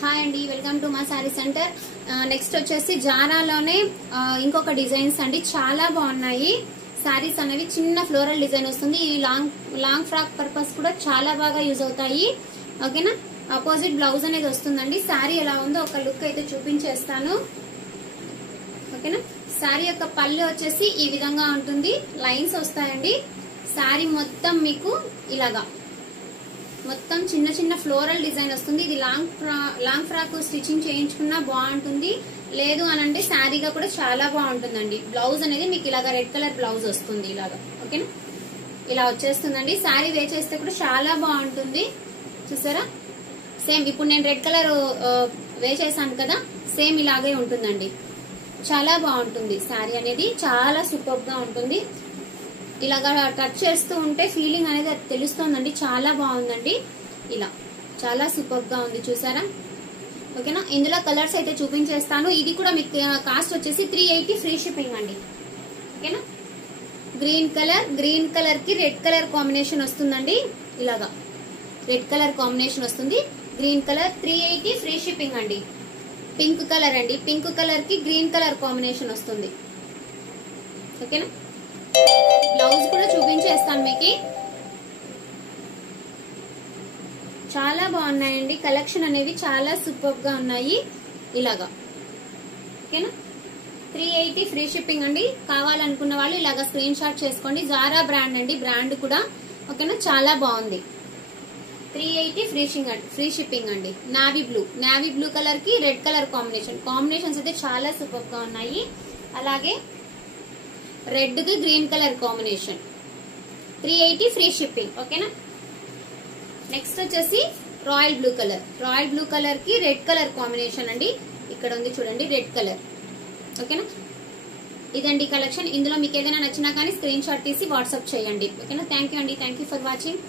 Hi అండి, welcome to మా sorry centre. Next వచ్చేసి జారాలోనే ఇంకొక డిజైన్స్ అండి, చాలా బాగున్నాయి సారీస్ అనేవి. చిన్న ఫ్లోరల్ డిజైన్ వస్తుంది. ఈ లాంగ్ ఫ్రాక్ పర్పస్ కూడా చాలా బాగా యూజ్ అవుతాయి. ఓకేనా, ఆపోజిట్ బ్లౌజ్ అనేది వస్తుందండి. సారీ ఎలా ఉందో ఒక లుక్ అయితే చూపించేస్తాను. ఓకేనా, సారీ యొక్క పళ్ళు వచ్చేసి ఈ విధంగా ఉంటుంది, లైన్స్ వస్తాయండి. సారీ మొత్తం మీకు ఇలాగా మొత్తం చిన్న చిన్న ఫ్లోరల్ డిజైన్ వస్తుంది. ఇది లాంగ్ ఫ్రాక్ స్టిచ్చింగ్ చేయించుకున్నా బాగుంటుంది, లేదు అని అంటే శారీగా కూడా చాలా బాగుంటుందండి. బ్లౌజ్ అనేది మీకు ఇలాగా రెడ్ కలర్ బ్లౌజ్ వస్తుంది ఇలాగా. ఓకేనా, ఇలా వచ్చేస్తుందండి. శారీ వే చేస్తే కూడా చాలా బాగుంటుంది. చూసారా, సేమ్ ఇప్పుడు నేను రెడ్ కలర్ వే చేశాను కదా, సేమ్ ఇలాగే ఉంటుందండి. చాలా బాగుంటుంది శారీ అనేది, చాలా సూపర్ గా ఉంటుంది. ఇలాగా టచ్ చేస్తూ ఉంటే ఫీలింగ్ అనేది తెలుస్తుందండి, చాలా బాగుందండి. ఇలా చాలా సూపర్ గా ఉంది, చూసారా. ఓకేనా, ఇందులో కలర్స్ అయితే చూపించేస్తాను. ఇది కూడా మీకు కాస్ట్ వచ్చేసి 380 ఫ్రీ షిప్పింగ్ అండి. ఓకేనా, గ్రీన్ కలర్ కి రెడ్ కలర్ కాంబినేషన్ వస్తుందండి. ఇలాగా రెడ్ కలర్ కాంబినేషన్ వస్తుంది, గ్రీన్ కలర్ 380 ఫ్రీ షిప్పింగ్ అండి. పింక్ కలర్ అండి, పింక్ కలర్ కి గ్రీన్ కలర్ కాంబినేషన్ వస్తుంది. ఓకేనా, బ్లౌజ్ కూడా చూపించేస్తాను మీకు. చాలా బాగున్నాయండి, కలెక్షన్ అనేవి చాలా సూపర్ గా ఉన్నాయి. ఇలాగా ఓకేనా, 380 ఫ్రీ షిప్పింగ్ అండి. కావాలనుకున్న వాళ్ళు ఇలాగా స్క్రీన్ షాట్ చేసుకోండి. జారా బ్రాండ్ అండి, బ్రాండ్ కూడా. ఓకేనా, చాలా బాగుంది. 380 ఫ్రీ షిప్పింగ్ అండి. నావీ బ్లూ కలర్ కి రెడ్ కలర్ కాంబినేషన్స్ అయితే చాలా సూపర్ గా ఉన్నాయి. అలాగే రెడ్ కి green colour combination, 380 free shipping. ఓకేనా, నెక్స్ట్ వచ్చేసి రాయల్ బ్లూ కలర్ కి రెడ్ కలర్ కాంబినేషన్ అండి. ఇక్కడ ఉంది చూడండి, రెడ్ కలర్. ఓకేనా, ఇదండి కలెక్షన్. ఇందులో మీకు ఏదైనా నచ్చినా కానీ స్క్రీన్ షాట్ తీసి వాట్సాప్ చేయండి. ఓకేనా, థ్యాంక్ యూ అండి, థ్యాంక్ యూ ఫర్ వాచింగ్.